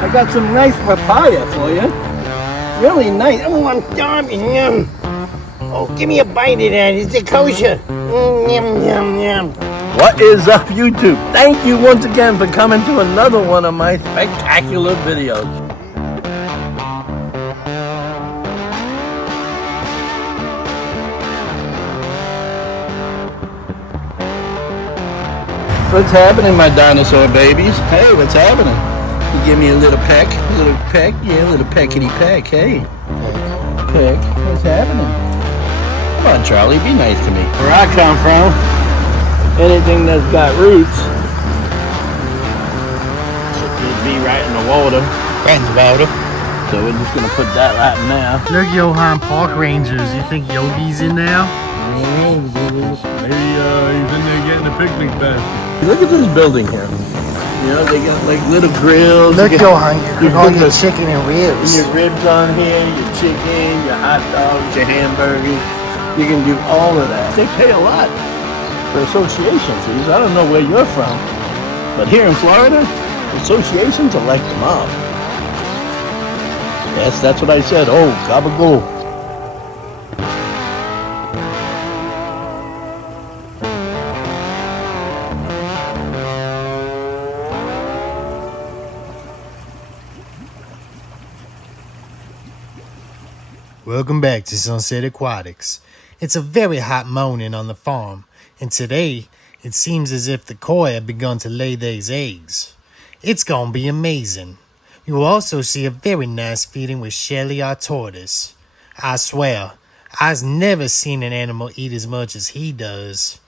I got some nice papaya for you. Really nice. Oh, I'm starving. Oh, give me a bite of that. Is it kosher? Yum, yum, yum. What is up, YouTube? Thank you once again for coming to another one of my spectacular videos. What's happening, my dinosaur babies? Hey, what's happening? You give me a little peck, yeah, a little peckety peck, hey. Peck, what's happening? Come on, Charlie, be nice to me. Where I come from, anything that's got roots should just be right in the water. Right in the water. So we're just gonna put that right now. Look, Johan, park rangers. You think Yogi's in now? Maybe he's in there getting a picnic basket. Look at this building here. You know, they got like little grills. Look, Johan, you cook all your the chicken and ribs. your ribs on here, your chicken, your hot dogs, your hamburgers. You can do all of that. They pay a lot for association fees. I don't know where you're from, but here in Florida, associations are like the mob. Yes, that's what I said. Oh, gabagool. Welcome back to Sunset Aquatics. It's a very hot morning on the farm, and today it seems as if the koi have begun to lay these eggs. It's gonna be amazing. You will also see a very nice feeding with Shelly, our tortoise. I swear, I've never seen an animal eat as much as he does.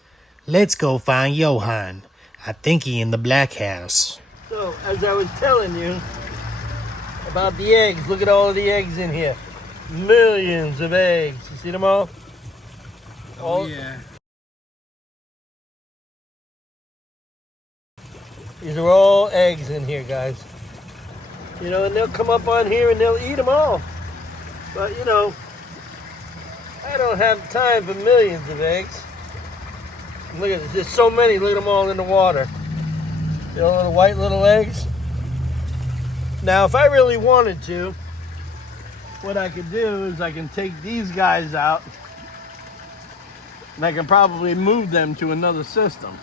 Let's go find Johan. I think he in the black house. So, as I was telling you about the eggs, look at all of the eggs in here. Millions of eggs. You see them all? Oh, yeah. These are all eggs in here, guys. You know, and they'll come up on here and they'll eat them all. But, you know, I don't have time for millions of eggs. Look at this. There's so many. Look at them all in the water. The little white little eggs. Now, if I really wanted to, what I could do is I can take these guys out and I can probably move them to another system.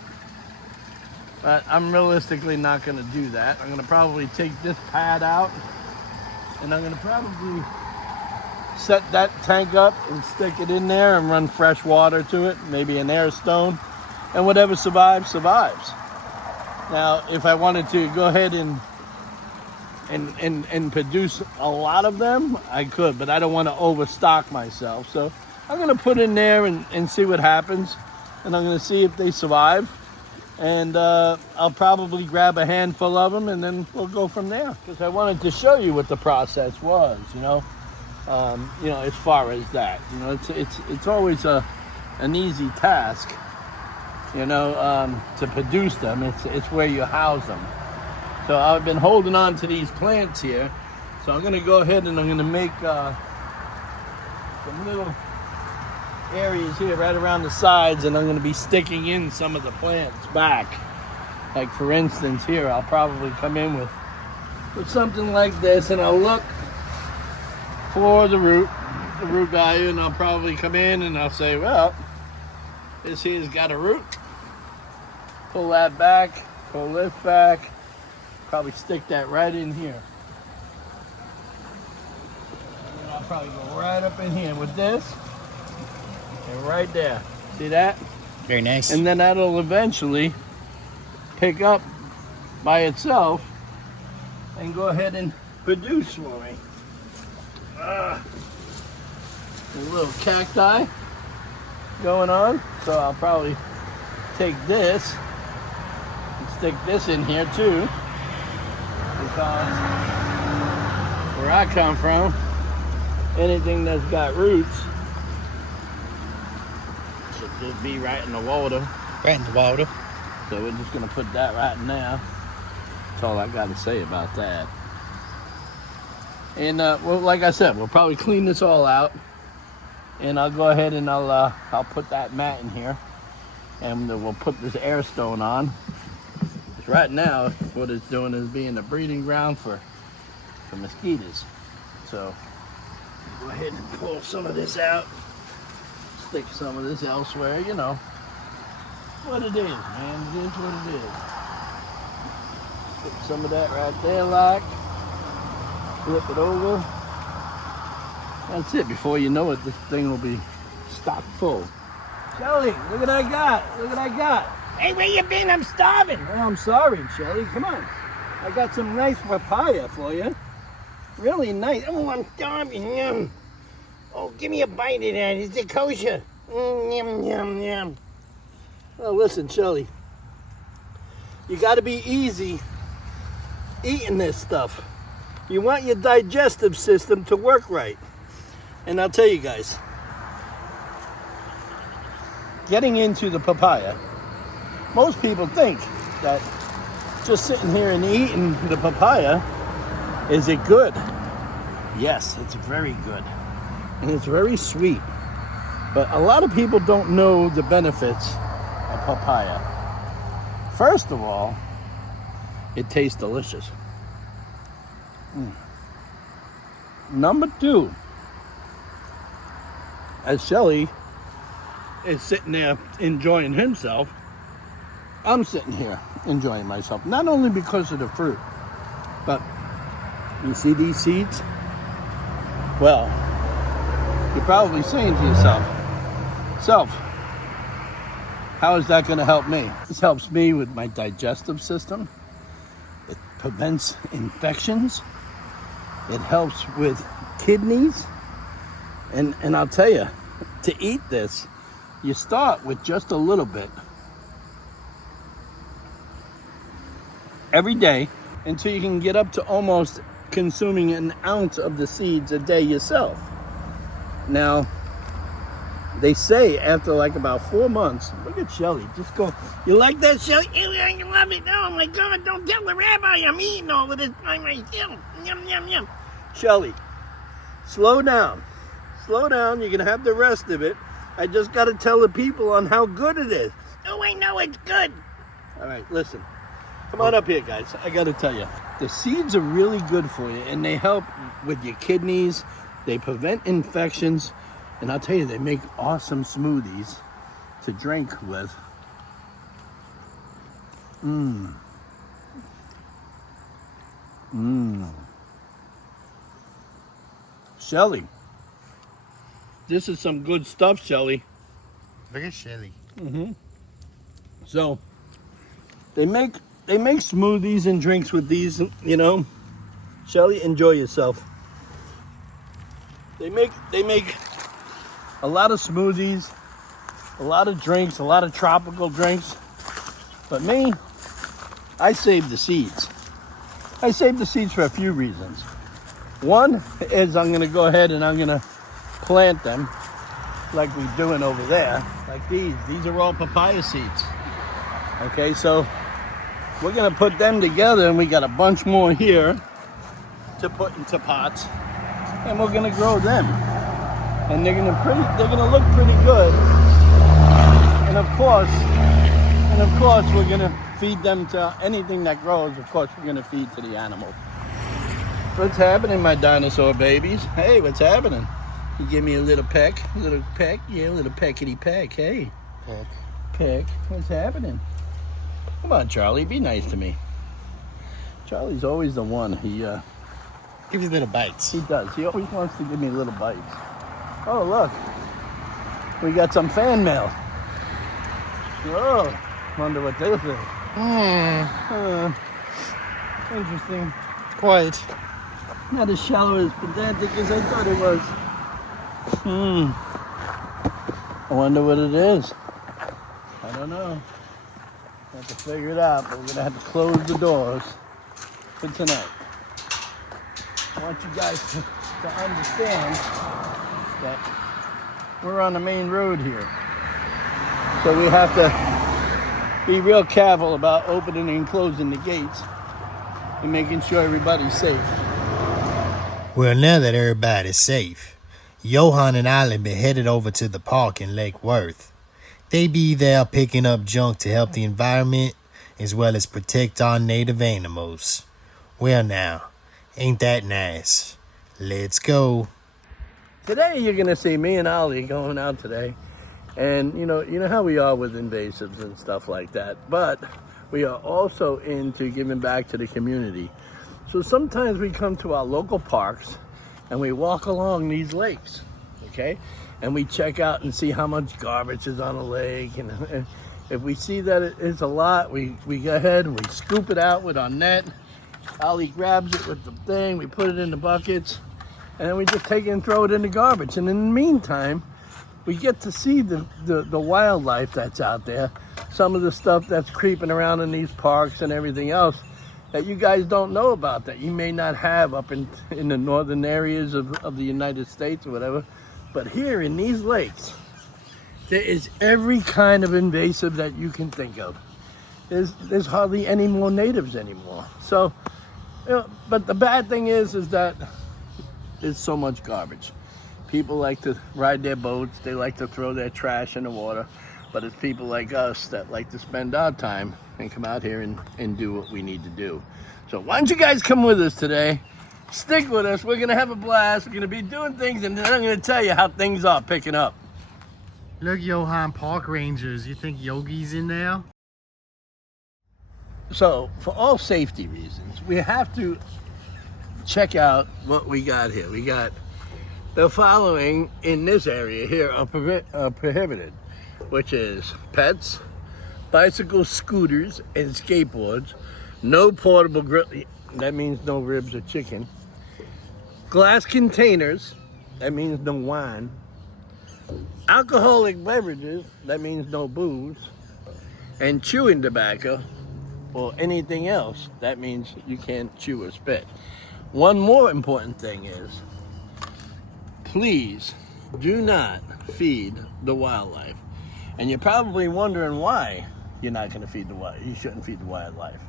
But I'm realistically not going to do that. I'm going to probably take this pad out and I'm going to probably set that tank up and stick it in there and run fresh water to it, maybe an air stone, and whatever survives, survives. Now, if I wanted to go ahead and produce a lot of them, I could, but I don't want to overstock myself. So I'm going to put in there and see what happens. And I'm going to see if they survive. And I'll probably grab a handful of them and then we'll go from there. Because I wanted to show you what the process was, you know, as far as that. You know, it's always an easy task, you know, to produce them. It's where you house them. So I've been holding on to these plants here. So I'm gonna go ahead and I'm gonna make some little areas here right around the sides, and I'm gonna be sticking in some of the plants back. Like for instance here, I'll probably come in with something like this, and I'll look for the root value, and I'll probably come in and I'll say, well, this here's got a root. Pull that back, pull this back. Probably stick that right in here. And I'll probably go right up in here with this. And right there. See that? Very nice. And then that'll eventually pick up by itself and go ahead and produce for me. A little cacti going on. So I'll probably take this and stick this in here too. Because where I come from, anything that's got roots should just be right in the water. Right in the water. So we're just going to put that right now. That's all I got to say about that. And well, like I said, we'll probably clean this all out. And I'll go ahead and I'll put that mat in here. And we'll put this air stone on. Right now, what it's doing is being a breeding ground for for mosquitoes. So go ahead and pull some of this out, stick some of this elsewhere, you know. What it is, man, it is what it is. Put some of that right there, like, flip it over. That's it. Before you know it, this thing will be stocked full. Shelly, look what I got. Look what I got. Hey, where you been? I'm starving. Oh, I'm sorry, Shelly. Come on. I got some nice papaya for you. Really nice. Oh, I'm starving. Yum. Oh, give me a bite of that. Is it kosher? Yum, yum, yum. Well, listen, Shelly. You got to be easy eating this stuff. You want your digestive system to work right. And I'll tell you guys, getting into the papaya, most people think that just sitting here and eating the papaya, is it good? Yes, it's very good. And it's very sweet. But a lot of people don't know the benefits of papaya. First of all, it tastes delicious. Number two, as Shelly is sitting there enjoying himself, I'm sitting here enjoying myself. Not only because of the fruit, but you see these seeds? Well, you're probably saying to yourself, Self, how is that going to help me? This helps me with my digestive system. It prevents infections. It helps with kidneys. And I'll tell you, to eat this, you start with just a little bit every day until you can get up to almost consuming an ounce of the seeds a day yourself. Now, they say after like about 4 months, look at Shelly, just go, you like that, Shelly? I love it. Oh my God, don't tell the rabbi I'm eating all of this by myself. Yum, yum, yum. Shelly, slow down. Slow down, you're gonna have the rest of it. I just gotta tell the people on how good it is. Oh, I know it's good. All right, listen. Come on up here, guys. I gotta tell you, the seeds are really good for you, and they help with your kidneys. They prevent infections, and I'll tell you, they make awesome smoothies to drink with. Shelly, this is some good stuff, Shelly. Look at Shelly. So they make smoothies and drinks with these, you know. Shelly, enjoy yourself. They make a lot of smoothies, a lot of drinks, a lot of tropical drinks. But me, I save the seeds. I save the seeds for a few reasons. One is I'm gonna go ahead and I'm gonna plant them like we're doing over there, like these. These are all papaya seeds. Okay, so we're gonna put them together, and we got a bunch more here to put into pots, and we're gonna grow them. And they're gonna look pretty good. And of course, we're gonna feed them to anything that grows. Of course, we're gonna feed to the animals. What's happening, my dinosaur babies? Hey, what's happening? You give me a little peck, yeah, a little peckety peck. Hey, peck. What's happening? Come on, Charlie, be nice to me. Charlie's always the one. He Give you little bites. He does. He always wants to give me little bites. Oh, look, we got some fan mail. Oh, wonder what this is. Interesting. Quite. Not as shallow as pedantic as I thought it was. I wonder what it is. I don't know. Have to figure it out, but we're gonna have to close the doors for tonight. I want you guys to understand that we're on the main road here. So we have to be real careful about opening and closing the gates and making sure everybody's safe. Well, now that everybody's safe, Johan and Ollie be headed over to the park in Lake Worth. They be there picking up junk to help the environment as well as protect our native animals. Well now, Ain't that nice? Let's go. Today you're gonna see me and Ollie going out today, and you know how we are with invasives and stuff like that. But we are also into giving back to the community. So sometimes we come to our local parks and we walk along these lakes, okay? And we check out and see how much garbage is on a lake. And if we see that it's a lot, we go ahead and we scoop it out with our net. Ollie grabs it with the thing, we put it in the buckets, and then we just take it and throw it in the garbage. And in the meantime, we get to see the wildlife that's out there, some of the stuff that's creeping around in these parks and everything else that you guys don't know about, that you may not have up in the northern areas of the United States or whatever. But here in these lakes, there is every kind of invasive that you can think of. There's hardly any more natives anymore. So, but the bad thing is that there's so much garbage. People like to ride their boats, they like to throw their trash in the water, but it's people like us that like to spend our time and come out here and do what we need to do. So why don't you guys come with us today? Stick with us, we're gonna have a blast, we're gonna be doing things, and then I'm gonna tell you how things are picking up. Look, Johan, park rangers. You think Yogi's in there? So for all safety reasons, we have to check out what we got here. We got the following in this area here are prohibited, which is pets, bicycles, scooters, and skateboards. No portable grill, that means no ribs or chicken. Glass containers, that means no wine. Alcoholic beverages, that means no booze. And chewing tobacco or anything else, that means you can't chew or spit. One more important thing is, please do not feed the wildlife. And you're probably wondering why you're not going to feed the wildlife. You shouldn't feed the wildlife.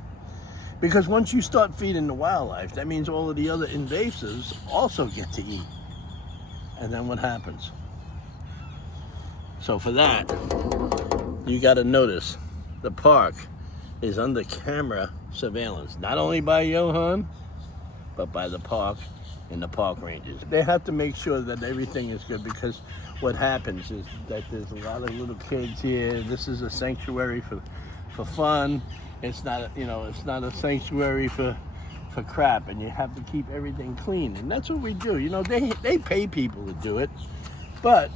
Because once you start feeding the wildlife, that means all of the other invasives also get to eat. And then what happens? So for that, you got to notice the park is under camera surveillance, not only by Johan, but by the park and the park rangers. They have to make sure that everything is good, because what happens is that there's a lot of little kids here. This is a sanctuary for fun. It's not, it's not a sanctuary for crap, and you have to keep everything clean. And that's what we do. They pay people to do it, but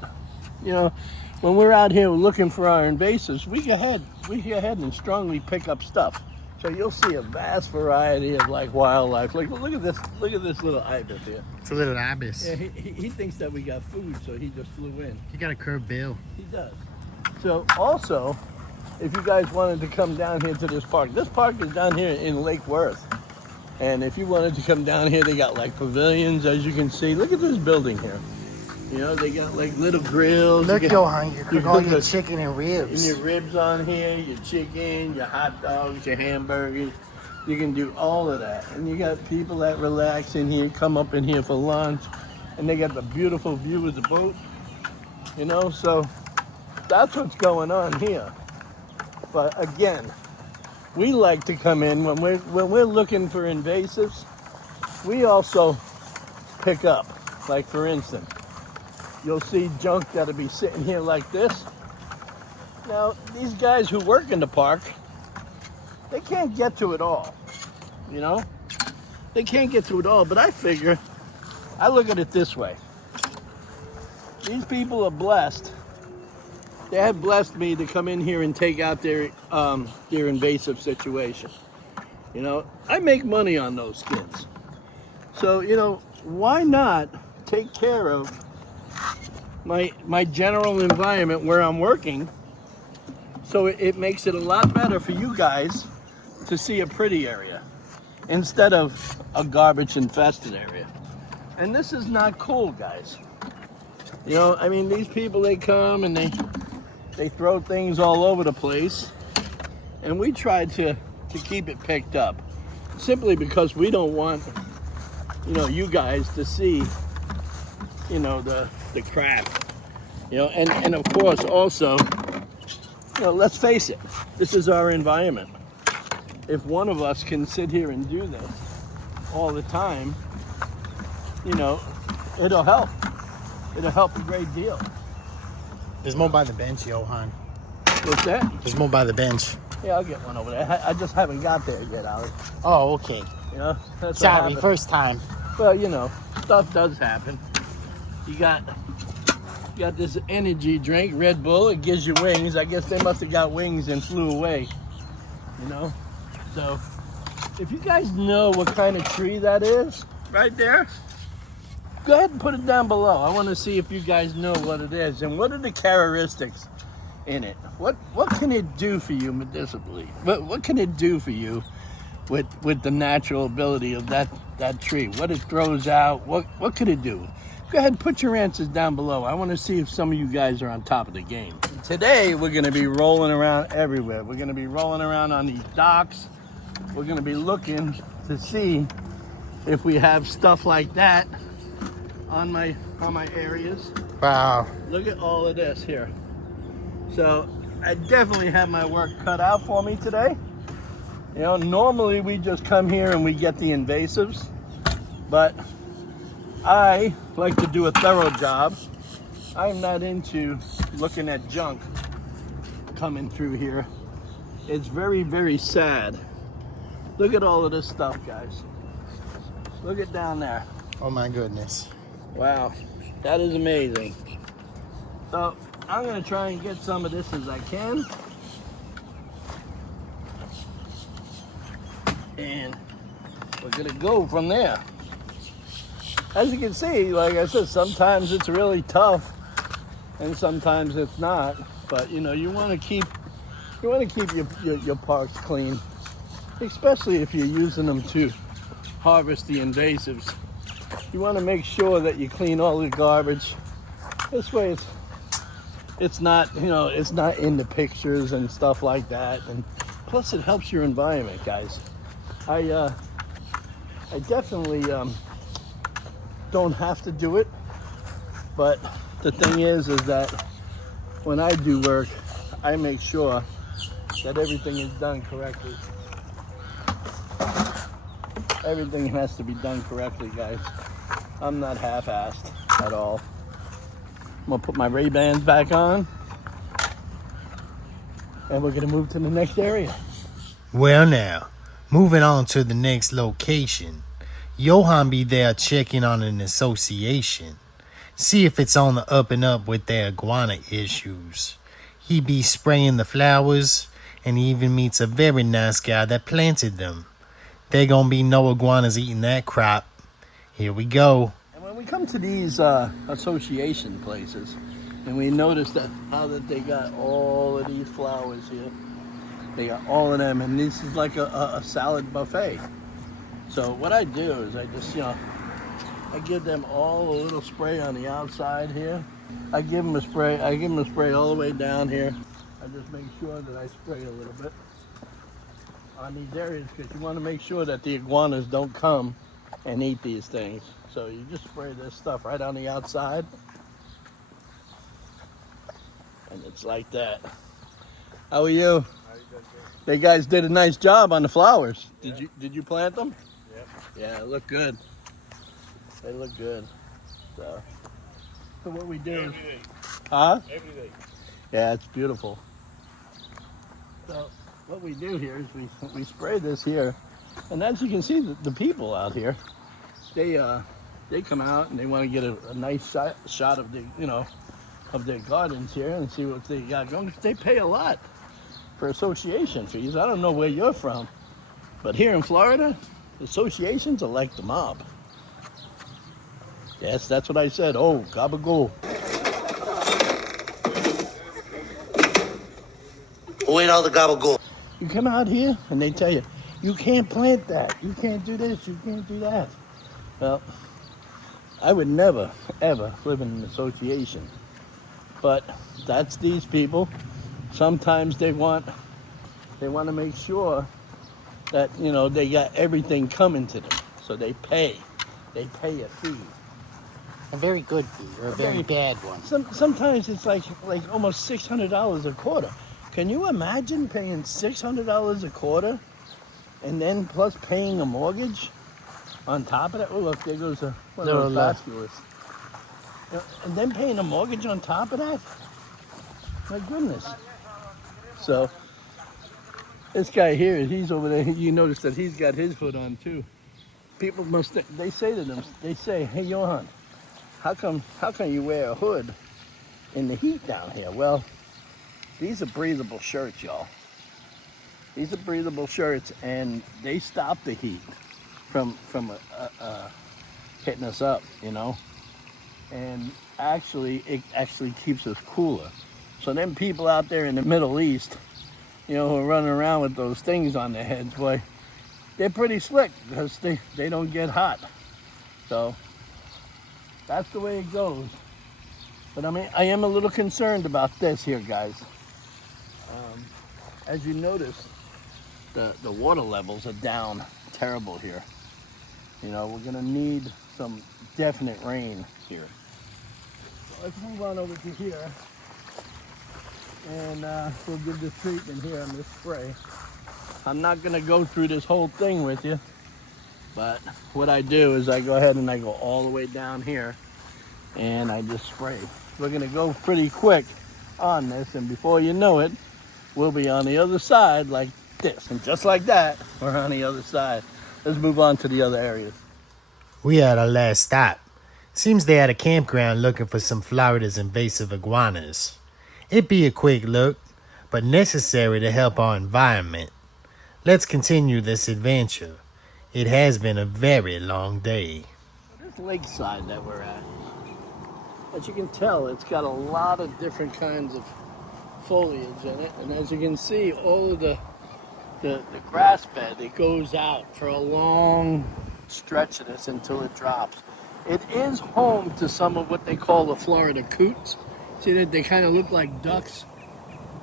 when we're out here looking for our invasives, we go ahead and strongly pick up stuff. So you'll see a vast variety of wildlife. Look at this little ibis here. It's a little ibis. Yeah, he thinks that we got food, so he just flew in. He got a curved bill. He does. So also, if you guys wanted to come down here to this park is down here in Lake Worth. And if you wanted to come down here, they got pavilions, as you can see. Look at this building here. They got little grills. Look, Johan, you cook all your chicken and ribs. And your ribs on here, your chicken, your hot dogs, your hamburgers. You can do all of that. And you got people that relax in here, come up in here for lunch. And they got the beautiful view of the boat. So that's what's going on here. But again, we like to come in when we're looking for invasives. We also pick up, for instance, you'll see junk that'll be sitting here like this. Now, these guys who work in the park, they can't get to it all, They can't get to it all, but I look at it this way. These people are blessed. They have blessed me to come in here and take out their invasive situation. I make money on those skins. So, why not take care of my general environment where I'm working, so it makes it a lot better for you guys to see a pretty area instead of a garbage infested area. And this is not cool, guys. These people, they come and they throw things all over the place, and we try to keep it picked up, simply because we don't want you guys to see the crap, and of course also, let's face it, this is our environment. If one of us can sit here and do this all the time, you know, it'll help. It'll help a great deal. There's more by the bench, Johan. What's that? There's more by the bench. Yeah, I'll get one over there. I just haven't got there yet, Alex. Oh, okay. You know, that's what Sorry, happened. first time. Well, you know, stuff does happen. You got this energy drink, Red Bull. It gives you wings. I guess they must have got wings and flew away. You know, so if you guys know what kind of tree that is, right there, go ahead and put it down below. I want to see if you guys know what it is and what are the characteristics in it. What can it do for you medicinally? What can it do for you with the natural ability of that tree? What it throws out? What could it do? Go ahead and put your answers down below. I want to see if some of you guys are on top of the game. Today we're going to be rolling around everywhere. We're going to be rolling around on these docks. We're going to be looking to see if we have stuff like that on my areas. Wow. Look at all of this here. So I definitely have my work cut out for me today. You know, normally we just come here and we get the invasives, but I like to do a thorough job. I'm not into looking at junk coming through here. It's very, very sad. Look at all of this stuff, guys. Look at down there. Oh my goodness. Wow, that is amazing. So I'm gonna try and get some of this as I can. And we're gonna go from there. As you can see, like I said, sometimes it's really tough and sometimes it's not. But you know, you wanna keep your parks clean, especially if you're using them to harvest the invasives. You wanna make sure that you clean all the garbage. This way it's not, you know, it's not in the pictures and stuff like that. And plus it helps your environment, guys. I definitely don't have to do it, but the thing is that when I do work, I make sure that everything is done correctly. Everything has to be done correctly, guys. I'm not half-assed at all. I'm gonna put my Ray-Bans back on, and we're gonna move to the next area. Well now, moving on to the next location. Johan be there checking on an association. See if it's on the up and up with their iguana issues. He be spraying the flowers, and he even meets a very nice guy that planted them. There gonna be no iguanas eating that crop. Here we go. And when we come to these association places, and we notice that how that they got all of these flowers here, they got all of them, and this is like a salad buffet. So what I do is I just, you know, I give them all a little spray on the outside here. I give them a spray all the way down here. I just make sure that I spray a little bit on these areas because you want to make sure that the iguanas don't come and eat these things. So you just spray this stuff right on the outside. And it's like that. How are you? They guys did a nice job on the flowers. Yeah. Did you plant them? Yep. Yeah, they look good. They look good. So what we do is, Everything. huh? Everything. Yeah, it's beautiful. So what we do here is we spray this here, and as you can see, the people out here, they come out and they want to get a nice shot of the, you know, of their gardens here and see what they got going. They pay a lot for association fees. I don't know where you're from, but here in Florida, associations are like the mob. Yes, that's what I said. Oh, gabagool. Who ate all the gabagool? You come out here and they tell you, you can't plant that, you can't do this, you can't do that. Well, I would never, ever live in an association. But that's these people. Sometimes they want to make sure that, you know, they got everything coming to them. So they pay a fee. A very good fee or a very bad one. Sometimes it's like almost $600 a quarter. Can you imagine paying $600 a quarter and then plus paying a mortgage? On top of that, oh look, there goes one of No, those no. vasculars. And then paying a mortgage on top of that? My goodness. So, this guy here, he's over there. You notice that he's got his hood on too. People must, they say to them, they say, hey Johan, how come you wear a hood in the heat down here? Well, these are breathable shirts, y'all. These are breathable shirts, and they stop the heat from hitting us up, you know. And actually, it actually keeps us cooler. So them people out there in the Middle East, you know, who are running around with those things on their heads, boy, they're pretty slick because they don't get hot. So that's the way it goes. But I mean, I am a little concerned about this here, guys. As you notice, the water levels are down terrible here. You know, we're gonna need some definite rain here. So let's move on over to here, and we'll give this treatment here on this spray. I'm not gonna go through this whole thing with you, but what I do is I go ahead and I go all the way down here, and I just spray. We're gonna go pretty quick on this, and before you know it, we'll be on the other side like this, and just like that, we're on the other side. Let's move on to the other areas. We had our last stop. Seems they had a campground looking for some Florida's invasive iguanas. It'd be a quick look, but necessary to help our environment. Let's continue this adventure. It has been a very long day. This lakeside that we're at, as you can tell, it's got a lot of different kinds of foliage in it, and as you can see, all of the grass bed, it goes out for a long stretch of this until it drops. It is home to some of what they call the Florida coots. See that they kind of look like ducks,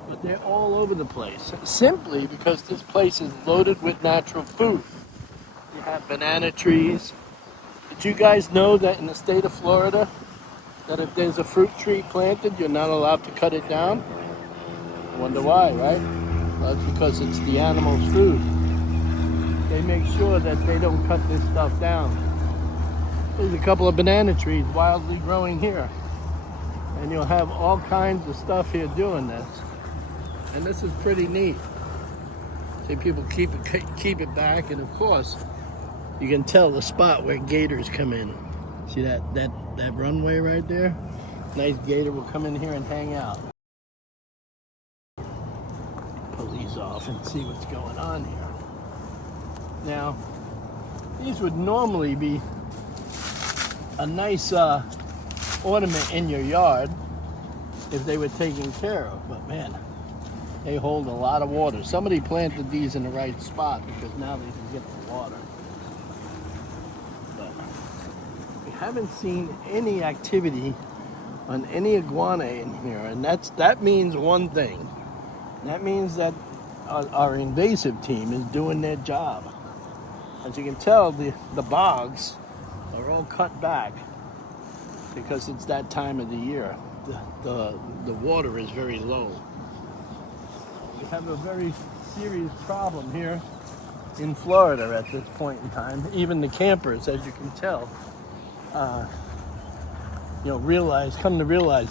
but they're all over the place, simply because this place is loaded with natural food. You have banana trees. Did you guys know that in the state of Florida, that if there's a fruit tree planted, you're not allowed to cut it down? I wonder why, right? Well, that's because it's the animal's food. They make sure that they don't cut this stuff down. There's a couple of banana trees wildly growing here. And you'll have all kinds of stuff here doing this. And this is pretty neat. See, people keep it back, and of course, you can tell the spot where gators come in. See that runway right there? Nice gator will come in here and hang out. Pull these off and see what's going on here. Now, these would normally be a nice ornament in your yard if they were taken care of, but man, they hold a lot of water. Somebody planted these in the right spot because now they can get the water. But we haven't seen any activity on any iguana in here, and that means one thing. That means that our invasive team is doing their job. As you can tell, the bogs are all cut back because it's that time of the year. The water is very low. We have a very serious problem here in Florida at this point in time. Even the campers, as you can tell, come to realize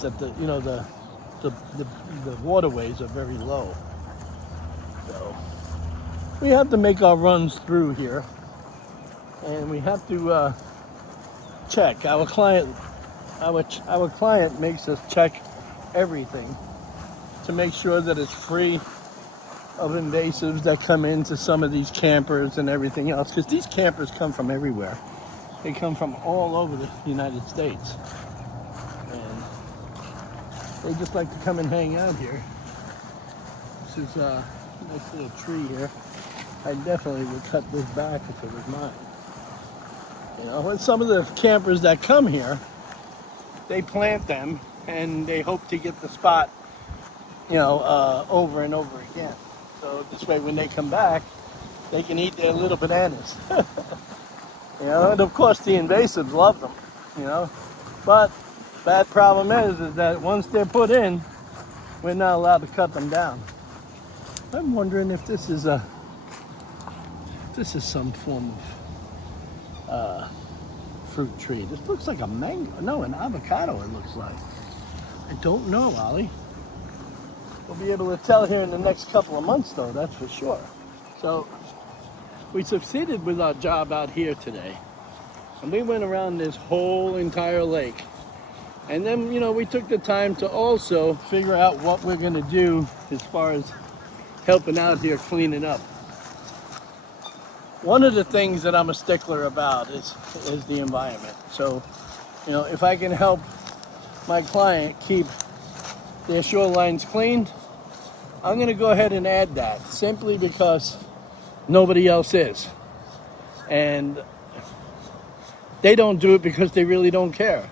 that the waterways are very low. So we have to make our runs through here, and we have to check. Our client makes us check everything to make sure that it's free of invasives that come into some of these campers and everything else, because these campers come from everywhere. They come from all over the United States, and they just like to come and hang out here. This is a nice little tree here. I definitely would cut this back if it was mine. You know, and some of the campers that come here, they plant them and they hope to get the spot, over and over again. So this way, when they come back, they can eat their little bananas. And of course the invasives love them, But bad problem is that once they're put in, we're not allowed to cut them down. I'm wondering if this is some form fruit tree. This looks like a mango. No, an avocado it looks like. I don't know, Ollie. We'll be able to tell here in the next couple of months though, that's for sure. So we succeeded with our job out here today. And we went around this whole entire lake. And then, you know, we took the time to also figure out what we're gonna do as far as helping out here cleaning up. One of the things that I'm a stickler about is the environment. So, you know, if I can help my client keep their shorelines clean, I'm gonna go ahead and add that simply because nobody else is. And they don't do it because they really don't care.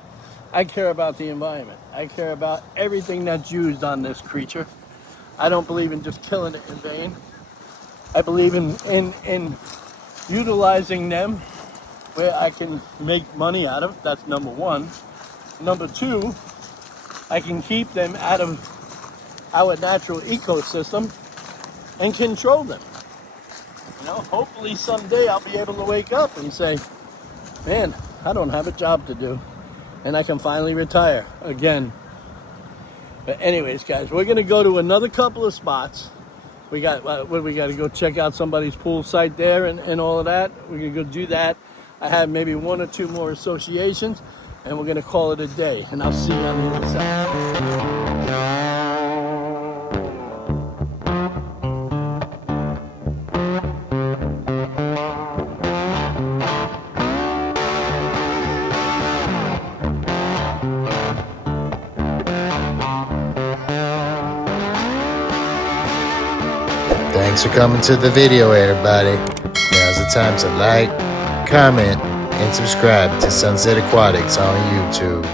I care about the environment. I care about everything that's used on this creature. I don't believe in just killing it in vain. I believe in utilizing them where I can make money out of. That's number one. Number two, I can keep them out of our natural ecosystem and control them. You know, hopefully someday I'll be able to wake up and say, man, I don't have a job to do. And I can finally retire again. But anyways, guys, we're gonna go to another couple of spots. We got to go check out somebody's pool site there and all of that. We're gonna go do that. I have maybe 1 or 2 more associations, and we're gonna call it a day. And I'll see you on the other side. Thanks for coming to the video, everybody. Now's the time to like, comment, and subscribe to Sunset Aquatics on YouTube.